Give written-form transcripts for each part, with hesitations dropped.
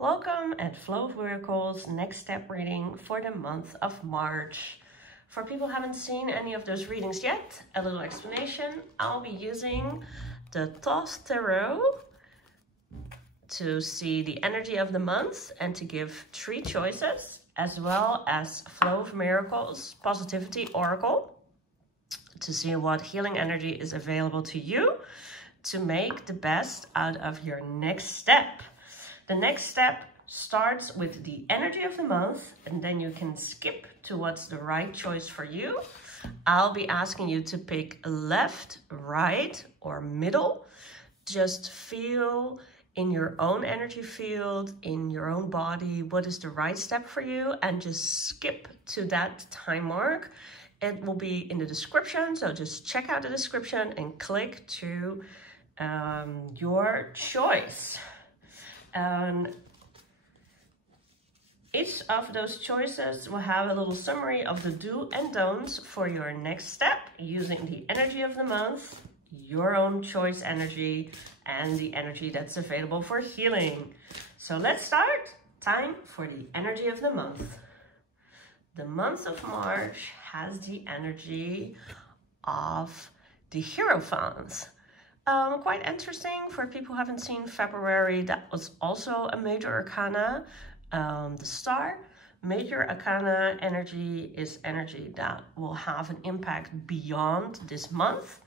Welcome at Flow of Miracles next step reading for the month of March. For people who haven't seen any of those readings yet, a little explanation. I'll be using the Thoth Tarot to see the energy of the month and to give 3 choices, as well as Flow of Miracles Positivity Oracle to see what healing energy is available to you to make the best out of your next step. The next step starts with the energy of the month, and then you can skip to what's the right choice for you. I'll be asking you to pick left, right, or middle. Just feel in your own energy field, in your own body, what is the right step for you, and just skip to that time mark. It will be in the description, so just check out the description and click to your choice. And each of those choices will have a little summary of the do and don'ts for your next step using the energy of the month, your own choice energy, and the energy that's available for healing. So let's start. Time for the energy of the month. The month of March has the energy of the Hierophant. Quite interesting for people who haven't seen February. That was also a major arcana, the star. Major arcana energy is energy that will have an impact beyond this month.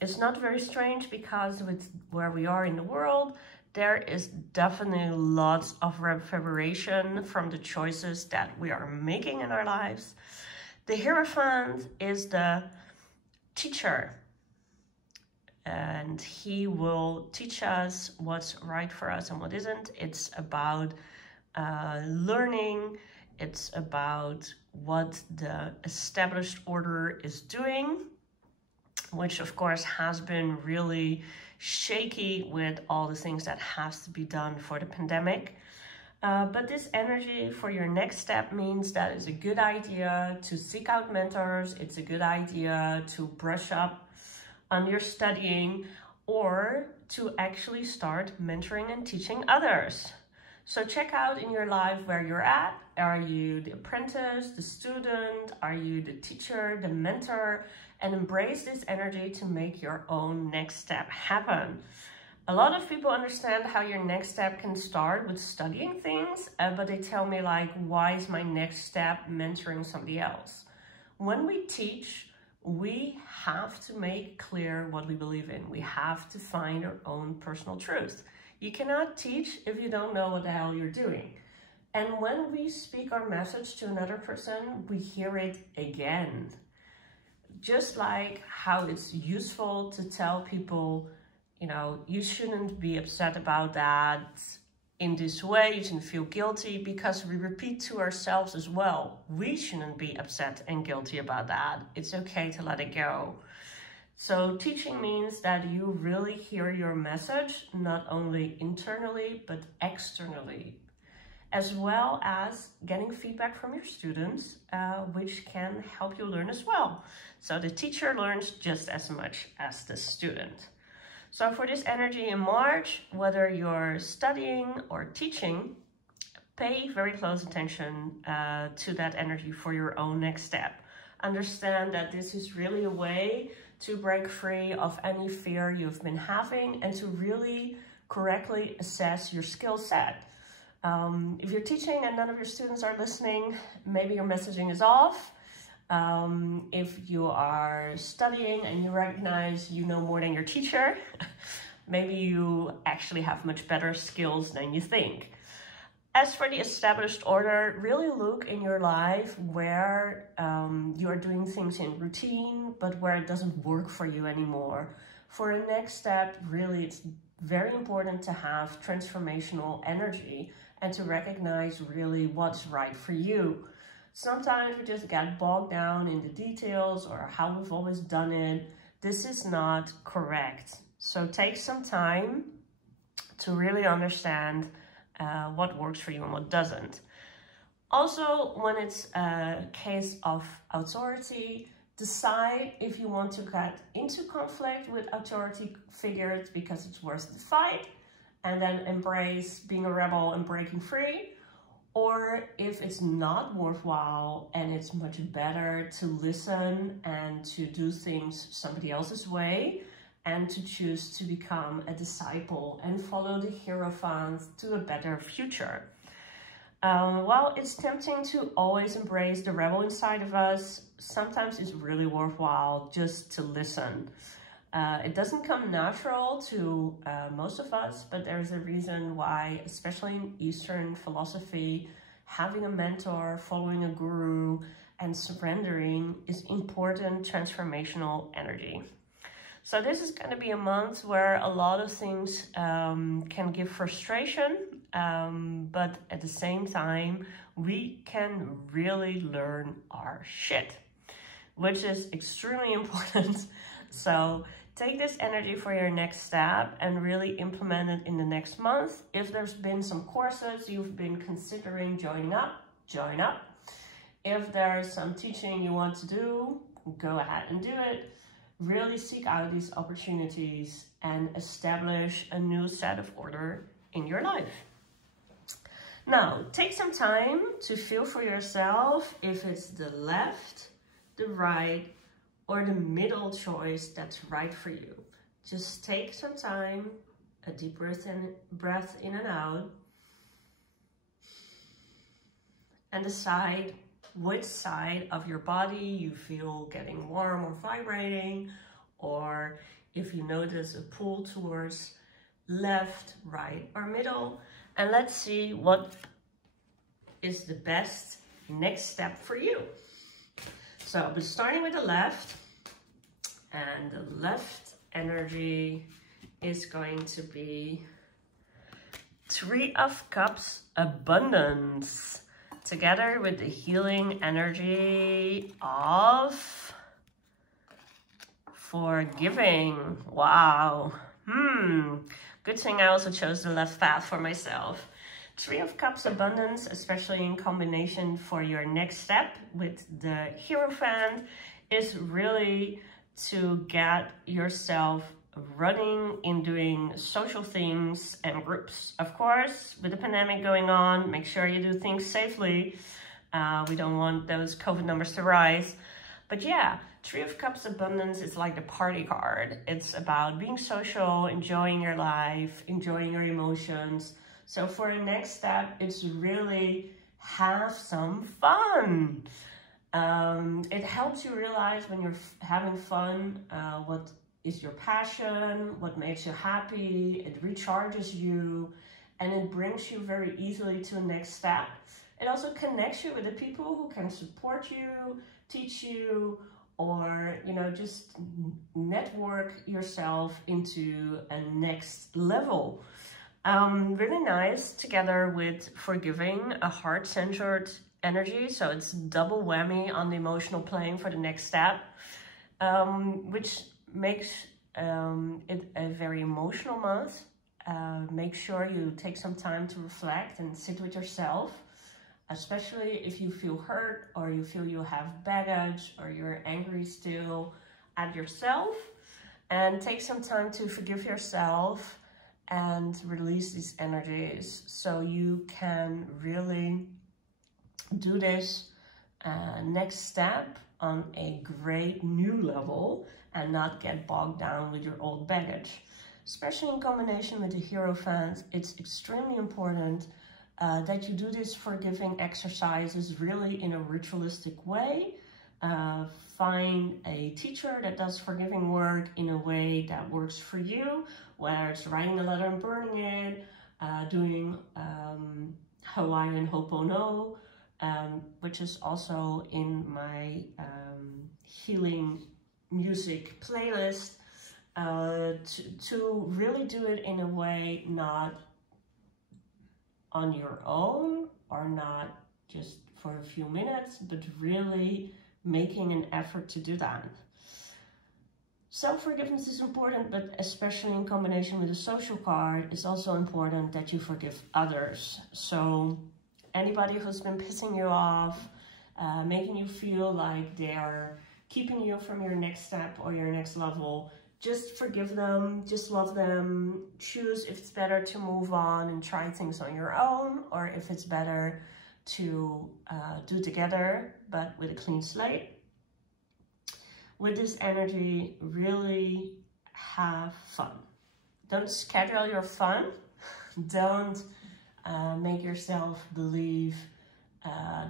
It's not very strange because with where we are in the world, there is definitely lots of reverberation from the choices that we are making in our lives. The Hierophant is the teacher, and he will teach us what's right for us and what isn't. It's about learning. It's about what the established order is doing, which of course has been really shaky with all the things that has to be done for the pandemic. But this energy for your next step means that it's a good idea to seek out mentors. It's a good idea to brush up on your studying, or to actually start mentoring and teaching others. So check out in your life where you're at. Are you the apprentice, the student? Are you the teacher, the mentor? And embrace this energy to make your own next step happen. A lot of people understand how your next step can start with studying things, but they tell me like, why is my next step mentoring somebody else? When we teach, we have to make clear what we believe in. We have to find our own personal truth. You cannot teach if you don't know what the hell you're doing. And when we speak our message to another person, we hear it again. Just like how it's useful to tell people, you know, you shouldn't be upset about that in this way, you shouldn't feel guilty, because we repeat to ourselves as well. We shouldn't be upset and guilty about that. It's okay to let it go. So teaching means that you really hear your message, not only internally, but externally, as well as getting feedback from your students, which can help you learn as well. So the teacher learns just as much as the student. So for this energy in March, whether you're studying or teaching, pay very close attention to that energy for your own next step. Understand that this is really a way to break free of any fear you've been having and to really correctly assess your skill set. If you're teaching and none of your students are listening, maybe your messaging is off. If you are studying and you recognize you know more than your teacher, maybe you actually have much better skills than you think. As for the established order, really look in your life where you are doing things in routine, but where it doesn't work for you anymore. For a next step, really, it's very important to have transformational energy and to recognize really what's right for you. Sometimes we just get bogged down in the details or how we've always done it. This is not correct. So take some time to really understand what works for you and what doesn't. Also, when it's a case of authority, decide if you want to get into conflict with authority figures because it's worth the fight, and then embrace being a rebel and breaking free, or if it's not worthwhile and it's much better to listen and to do things somebody else's way and to choose to become a disciple and follow the Hierophant to a better future. While it's tempting to always embrace the rebel inside of us, sometimes it's really worthwhile just to listen. It doesn't come natural to most of us, but there's a reason why, especially in Eastern philosophy, having a mentor, following a guru, and surrendering is important transformational energy. So this is going to be a month where a lot of things can give frustration, but at the same time, we can really learn our shit, which is extremely important. So take this energy for your next step and really implement it in the next month. If there's been some courses you've been considering joining up, join up. If there's some teaching you want to do, go ahead and do it. Really seek out these opportunities and establish a new set of order in your life. Now, take some time to feel for yourself if it's the left, the right, or the middle choice that's right for you. Just take some time, a deep breath in and out, and decide which side of your body you feel getting warm or vibrating, or if you notice a pull towards left, right, or middle. And let's see what is the best next step for you. So I'll be starting with the left, and the left energy is going to be Three of Cups, abundance, together with the healing energy of forgiving. Wow. Good thing I also chose the left path for myself. Three of Cups, abundance, especially in combination for your next step with the Hierophant, is really to get yourself running in doing social things and groups. Of course, with the pandemic going on, make sure you do things safely. We don't want those COVID numbers to rise. But yeah, Three of Cups, abundance is like the party card. It's about being social, enjoying your life, enjoying your emotions. So for the next step, it's really have some fun. It helps you realize when you're having fun, what is your passion, what makes you happy. It recharges you, and it brings you very easily to the next step. It also connects you with the people who can support you, teach you, or, you know, just network yourself into a next level. Really nice together with forgiving, a heart-centered energy. So it's double whammy on the emotional plane for the next step, which makes it a very emotional month. Make sure you take some time to reflect and sit with yourself, especially if you feel hurt or you feel you have baggage or you're angry still at yourself, and take some time to forgive yourself and release these energies so you can really do this next step on a great new level and not get bogged down with your old baggage. Especially in combination with the Hierophant, it's extremely important that you do these forgiving exercises really in a ritualistic way. Find a teacher that does forgiving work in a way that works for you, whether it's writing a letter and burning it, doing Hawaiian Ho'oponopono, which is also in my healing music playlist, to really do it in a way not on your own or not just for a few minutes, but really making an effort to do that. Self-forgiveness is important, but especially in combination with the social card, it's also important that you forgive others. So anybody who's been pissing you off, making you feel like they're keeping you from your next step or your next level, just forgive them, just love them, choose if it's better to move on and try things on your own, or if it's better to do together, but with a clean slate. With this energy, really have fun. Don't schedule your fun. Don't make yourself believe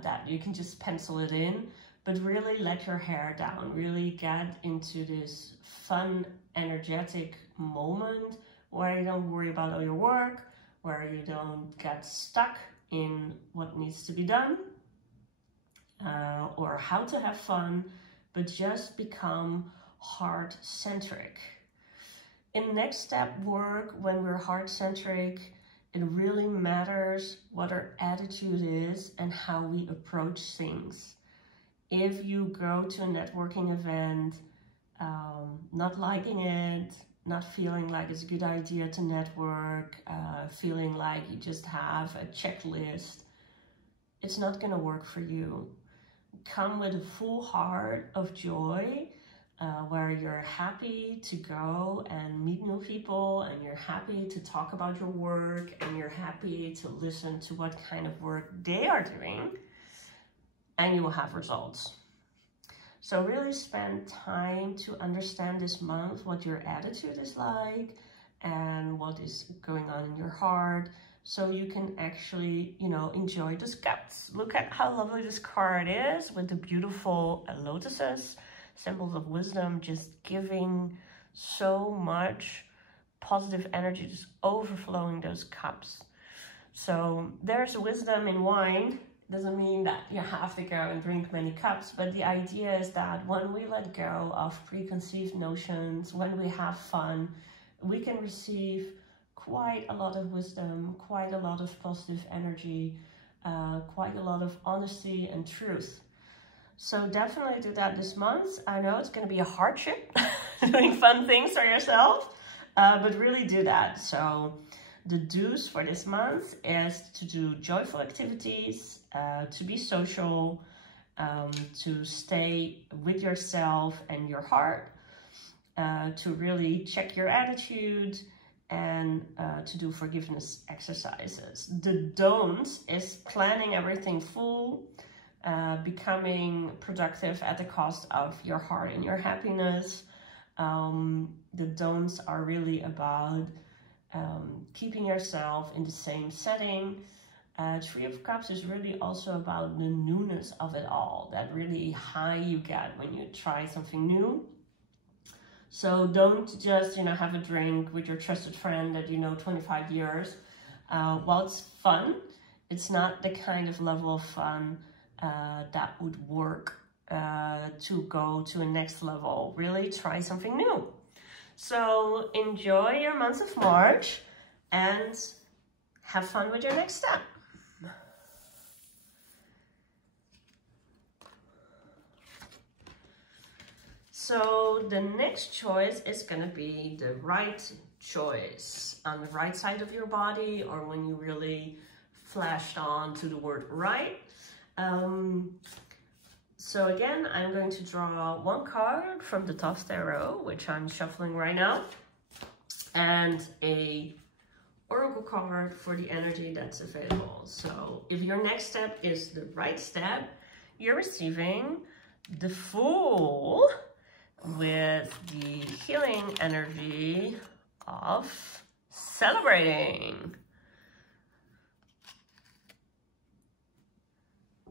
that you can just pencil it in, but really let your hair down. Really get into this fun, energetic moment where you don't worry about all your work, where you don't get stuck in what needs to be done or how to have fun, but just become heart-centric. In next step work, when we're heart-centric, it really matters what our attitude is and how we approach things. If you go to a networking event, not liking it, not feeling like it's a good idea to network, feeling like you just have a checklist, it's not going to work for you. Come with a full heart of joy, where you're happy to go and meet new people, and you're happy to talk about your work, and you're happy to listen to what kind of work they are doing, and you will have results. So really spend time to understand this month what your attitude is like and what is going on in your heart, so you can actually, you know, enjoy the cups. Look at how lovely this card is with the beautiful lotuses, symbols of wisdom, just giving so much positive energy, just overflowing those cups. So there's wisdom in wine. Doesn't mean that you have to go and drink many cups, but the idea is that when we let go of preconceived notions, when we have fun, we can receive quite a lot of wisdom, quite a lot of positive energy, quite a lot of honesty and truth. So definitely do that this month. I know it's going to be a hardship doing fun things for yourself, but really do that. So the do's for this month is to do joyful activities, to be social, to stay with yourself and your heart, to really check your attitude, and to do forgiveness exercises. The don'ts is planning everything full, becoming productive at the cost of your heart and your happiness. The don'ts are really about keeping yourself in the same setting. Three of Cups is really also about the newness of it all, that really high you get when you try something new. So don't just, you know, have a drink with your trusted friend that you know 25 years. While it's fun, it's not the kind of level of fun that would work to go to a next level. Really try something new. So enjoy your month of March and have fun with your next step. So the next choice is going to be the right choice on the right side of your body, or when you really flashed on to the word right. So again, I'm going to draw one card from the Thoth Tarot, which I'm shuffling right now, and a oracle card for the energy that's available. So if your next step is the right step, you're receiving the Fool with the healing energy of celebrating.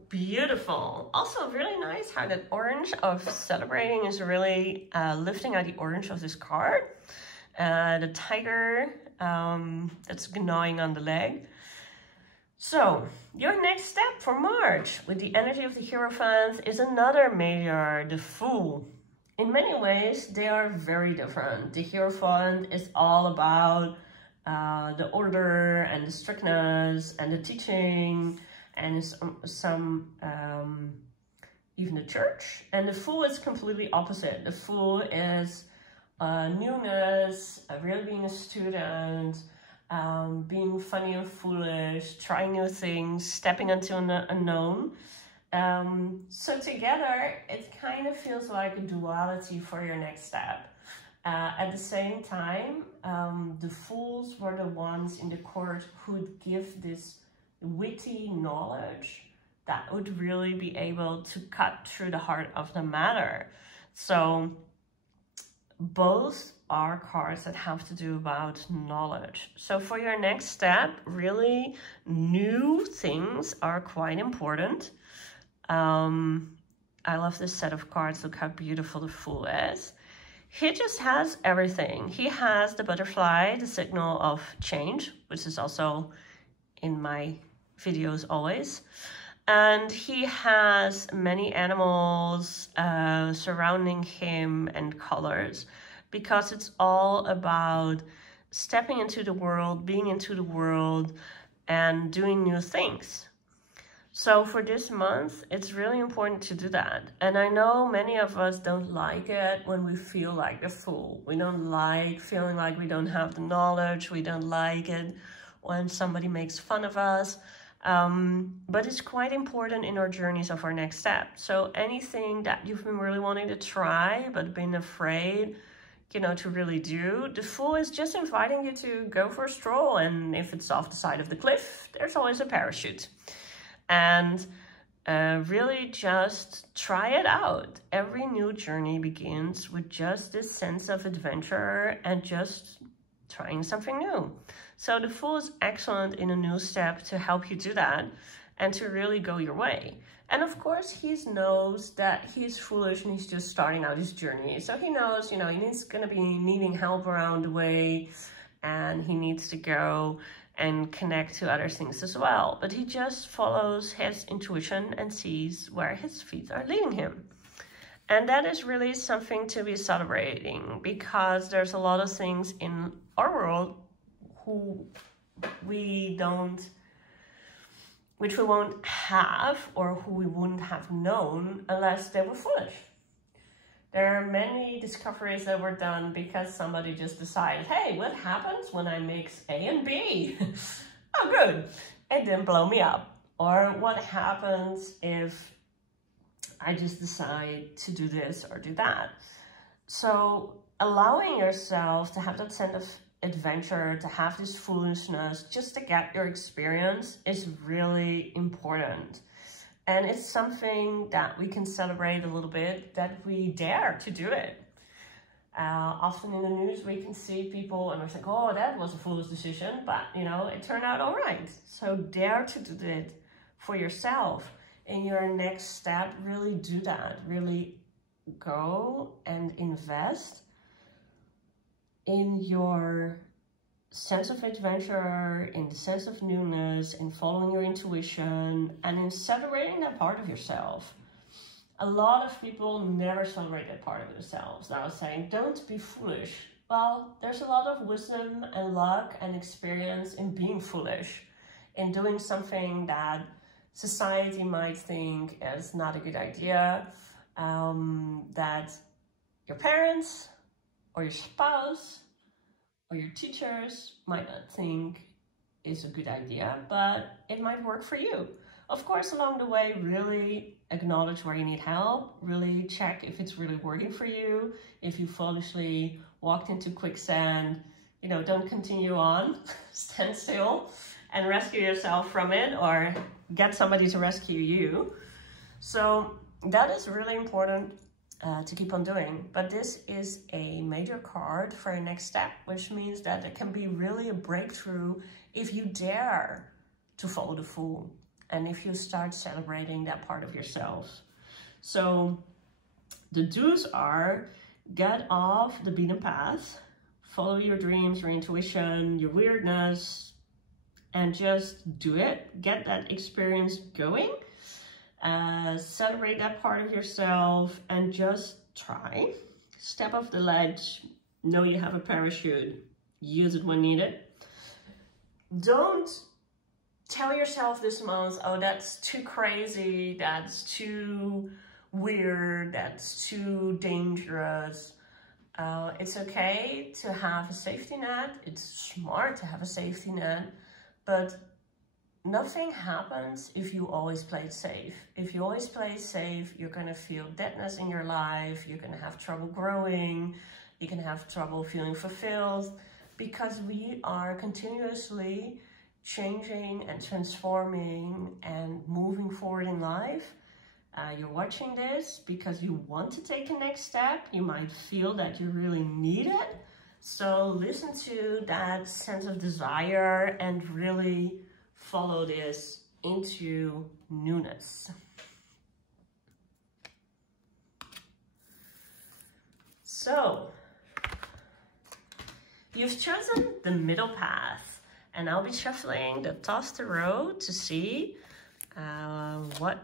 Beautiful. Also really nice how that orange of celebrating is really lifting out the orange of this card. The tiger that's gnawing on the leg. So your next step for March with the energy of the Hierophant is another major, the Fool. In many ways, they are very different. The Hierophant is all about the order and the strictness and the teaching and some even the church. And the Fool is completely opposite. The Fool is newness, really being a student, being funny and foolish, trying new things, stepping into an unknown. So together, it kind of feels like a duality for your next step. At the same time, the fools were the ones in the court who would give this witty knowledge that would really be able to cut through the heart of the matter. So both are cards that have to do about knowledge. So for your next step, really new things are quite important. I love this set of cards. Look how beautiful the Fool is. He just has everything. He has the butterfly, the signal of change, which is also in my videos always. And he has many animals surrounding him and colors, because it's all about stepping into the world, being into the world, and doing new things. So for this month, it's really important to do that. And I know many of us don't like it when we feel like the Fool. We don't like feeling like we don't have the knowledge. We don't like it when somebody makes fun of us. But it's quite important in our journeys of our next step. So anything that you've been really wanting to try, but been afraid, you know, to really do, the Fool is just inviting you to go for a stroll. And if it's off the side of the cliff, there's always a parachute. And really just try it out. Every new journey begins with just this sense of adventure and just trying something new. So the Fool is excellent in a new step to help you do that and to really go your way. And of course, he knows that he's foolish and he's just starting out his journey. So he knows, you know, he's going to be needing help around the way, and he needs to go and connect to other things as well. But he just follows his intuition and sees where his feet are leading him. And that is really something to be celebrating, because there's a lot of things in our world which we won't have, or who we wouldn't have known unless they were foolish. There are many discoveries that were done because somebody just decided, hey, what happens when I mix A and B? Oh, good. It didn't blow me up. Or what happens if I just decide to do this or do that? So allowing yourself to have that sense of adventure, to have this foolishness, just to get your experience is really important. And it's something that we can celebrate a little bit, that we dare to do it. Often in the news, we can see people and we think, oh, that was a foolish decision, but you know, it turned out all right. So dare to do it for yourself. In your next step, really do that. Really go and invest in your sense of adventure, in the sense of newness, in following your intuition, and in celebrating that part of yourself. A lot of people never celebrate that part of themselves. Now saying, don't be foolish. Well, there's a lot of wisdom and luck and experience in being foolish, in doing something that society might think is not a good idea, that your parents or your spouse or your teachers might not think is a good idea, but it might work for you. Of course, along the way, really acknowledge where you need help, really check if it's really working for you. If you foolishly walked into quicksand, you know, don't continue on, stand still and rescue yourself from it, or get somebody to rescue you. So that is really important to keep on doing. But this is a major card for your next step, which means that it can be really a breakthrough if you dare to follow the Fool and if you start celebrating that part of yourself. So the do's are: get off the beaten path, follow your dreams, your intuition, your weirdness, and just do it. Get that experience going. Celebrate that part of yourself and just try. Step off the ledge. Know you have a parachute. Use it when needed. Don't tell yourself this month, oh, that's too crazy, that's too weird, that's too dangerous. It's okay to have a safety net. It's smart to have a safety net, but nothing happens if you always play it safe. If you always play it safe, you're gonna feel deadness in your life, you're gonna have trouble growing, You can have trouble feeling fulfilled because we are continuously changing and transforming and moving forward in life. You're watching this because you want to take the next step. You might feel that you really need it. So listen to that sense of desire and really follow this into newness. So, you've chosen the middle path, and I'll be shuffling the toss the road to see what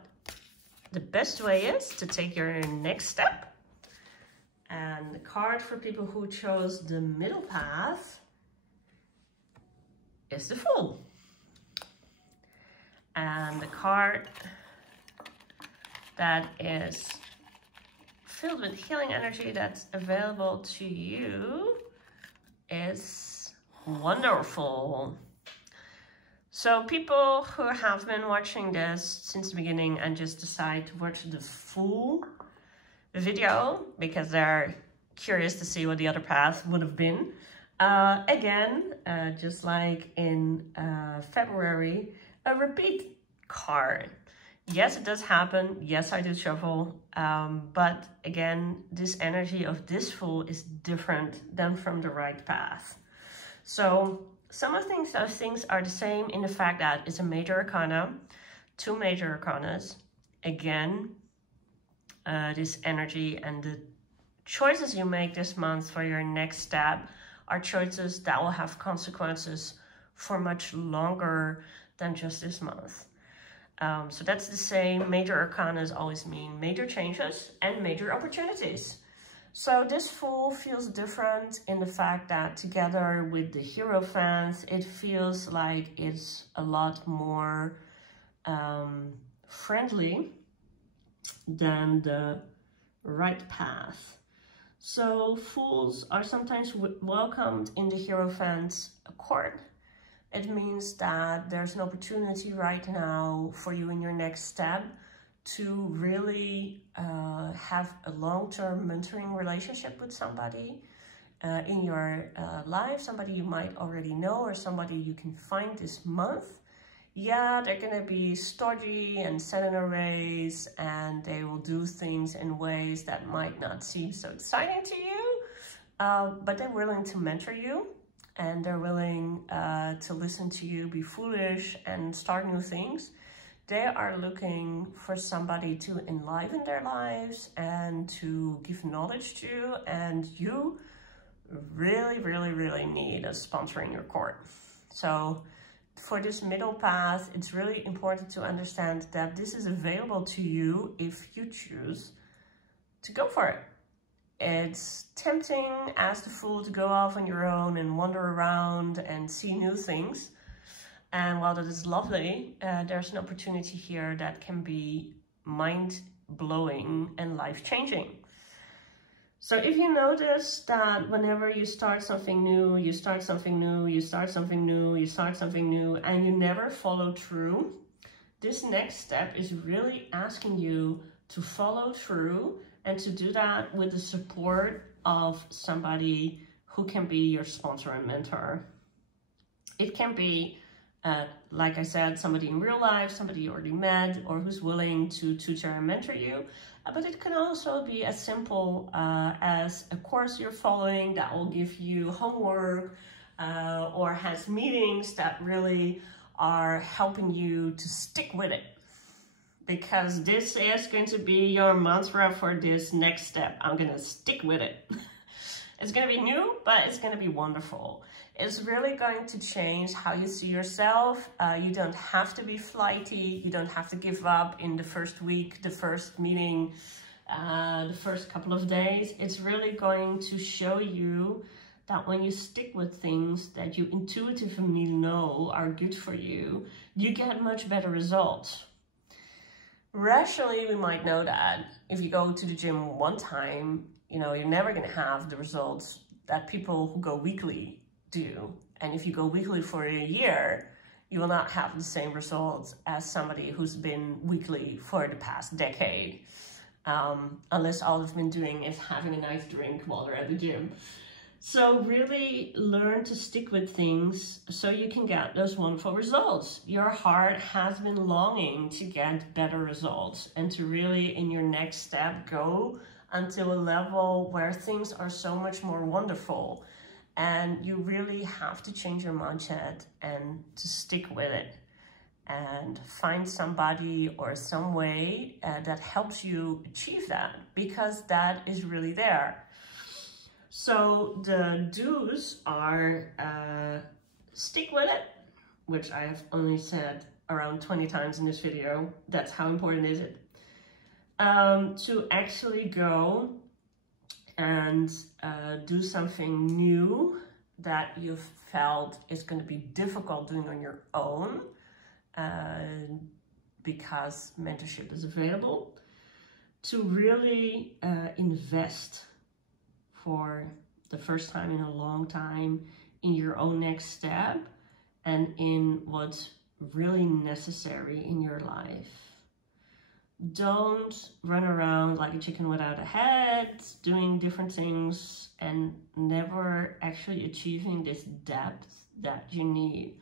the best way is to take your next step. And the card for people who chose the middle path is the Fool. And the card that is filled with healing energy that's available to you is Wonderful. So people who have been watching this since the beginning and just decide to watch the full video because they're curious to see what the other path would have been. Again, just like in February, a repeat card. Yes, it does happen. Yes, I do shuffle. But again, this energy of this Fool is different than from the right path. So some of those things are the same in the fact that it's a major arcana, two major arcanas. Again, this energy and the choices you make this month for your next step are choices that will have consequences for much longer than just this month. So that's the same. Major arcanas always mean major changes and major opportunities. So this Fool feels different in the fact that together with the Hierophant, it feels like it's a lot more friendly than the right path. So Fools are sometimes welcomed in the Hierophant's court. It means that there's an opportunity right now for you in your next step to really have a long-term mentoring relationship with somebody in your life, somebody you might already know or somebody you can find this month. Yeah, they're gonna be stodgy and set in their ways, and they will do things in ways that might not seem so exciting to you, but they're willing to mentor you, and they're willing to listen to you, be foolish, and start new things. They are looking for somebody to enliven their lives and to give knowledge to, and you really, really, really need a sponsor in your court. So for this middle path, it's really important to understand that this is available to you if you choose to go for it. It's tempting as the Fool to go off on your own and wander around and see new things. And while that is lovely, there's an opportunity here that can be mind-blowing and life-changing. So if you notice that whenever you start something new, you start something new, you start something new, you start something new, and you never follow through, this next step is really asking you to follow through and to do that with the support of somebody who can be your sponsor and mentor. It can be like I said, somebody in real life, somebody you already met, or who's willing to tutor and mentor you. But it can also be as simple as a course you're following that will give you homework or has meetings that really are helping you to stick with it. Because this is going to be your mantra for this next step. I'm going to stick with it. It's going to be new, but it's going to be wonderful. It's really going to change how you see yourself. You don't have to be flighty. You don't have to give up in the first week, the first meeting, the first couple of days. It's really going to show you that when you stick with things that you intuitively know are good for you, you get much better results. Rationally, we might know that if you go to the gym one time, you know, you're never going to have the results that people who go weekly do. And if you go weekly for a year, you will not have the same results as somebody who's been weekly for the past decade. unless all they've been doing is having a nice drink while they're at the gym. So really learn to stick with things so you can get those wonderful results. Your heart has been longing to get better results and to really, in your next step, go until a level where things are so much more wonderful. And you really have to change your mindset and to stick with it and find somebody or some way that helps you achieve that, because that is really there. So the do's are stick with it, which I have only said around 20 times in this video. That's how important is it. To actually go and do something new that you've felt is going to be difficult doing on your own, because mentorship is available. To really invest for the first time in a long time in your own next step and in what's really necessary in your life. Don't run around like a chicken without a head, doing different things and never actually achieving this depth that you need.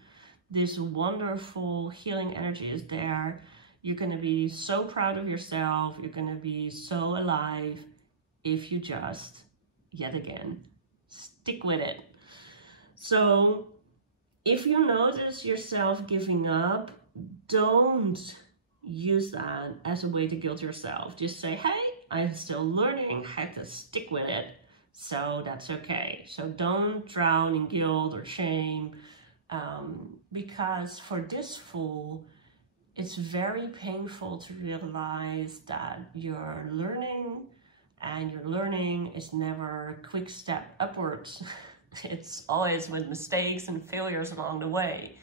This wonderful healing energy is there. You're going to be so proud of yourself. You're going to be so alive if you just, yet again, stick with it. So if you notice yourself giving up, don't use that as a way to guilt yourself. Just say, hey, I'm still learning how to stick with it, so that's okay. So don't drown in guilt or shame, because for this fool, it's very painful to realize that you're learning, and your learning is never a quick step upwards. It's always with mistakes and failures along the way.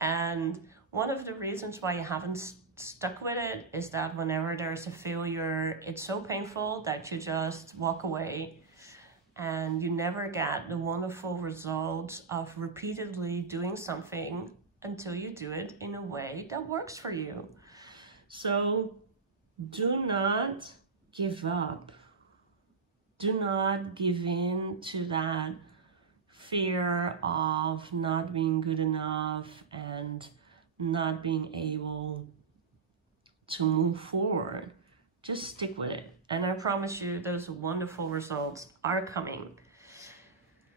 And one of the reasons why you haven't stuck with it is that whenever there's a failure, it's so painful that you just walk away, and you never get the wonderful results of repeatedly doing something until you do it in a way that works for you. So do not give up. Do not give in to that fear of not being good enough and not being able to move forward. Just stick with it. And I promise you those wonderful results are coming.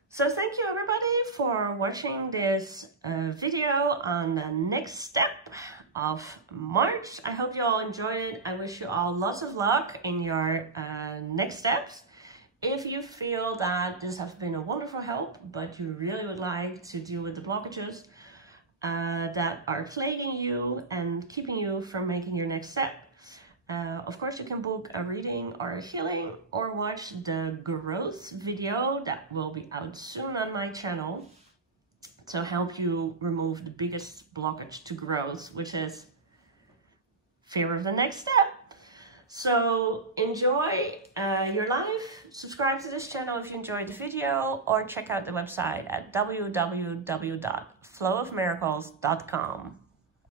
So thank you everybody for watching this video on the next step of March. I hope you all enjoyed it. I wish you all lots of luck in your next steps. If you feel that this has been a wonderful help, but you really would like to deal with the blockages that are plaguing you and keeping you from making your next step, of course you can book a reading or a healing or watch the growth video that will be out soon on my channel to help you remove the biggest blockage to growth, which is fear of the next step. So enjoy your life, subscribe to this channel if you enjoyed the video, or check out the website at www.flowofmiracles.com.